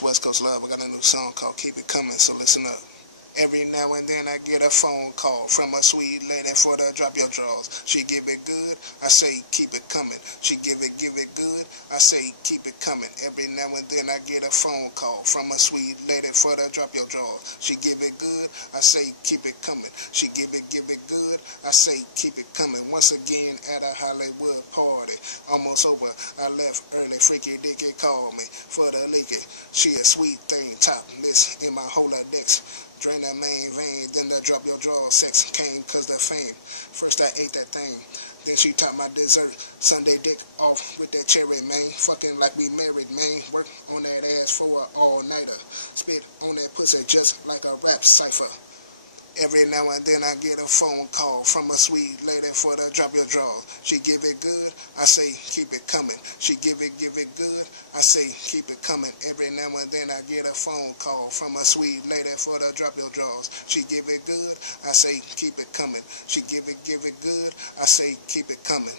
It's West Coast Love. I got a new song called Keep It Coming, so listen up. Every now and then I get a phone call from a sweet lady for the drop your drawers. She give it good, I say keep it coming. She give it good, I say keep it coming. Every now and then I get a phone call from a sweet lady for the drop your drawers. She give it good, I say keep it coming. She give it good, I say keep it coming. Once again at a Hollywood party, almost over, I left early. Freaky Dicky called me for the leaky. She a sweet thing, top miss in my Rolodex. Drain the main vein, then the drop your drawers. Sex came cause the fame. First I ate that thing, then she topped my dessert. Sunday dick off with that cherry, man. Fucking like we married, man. Work on that ass for an all-nighter. Spit on that pussy just like a rap cipher. Every now and then I get a phone call from a sweet lady for the drop your drawers. She give it good, I say keep it coming. She give it good, I say keep it coming. Every now and then I get a phone call from a sweet lady for the drop your drawers. She give it good, I say keep it coming. She give it good, I say keep it coming.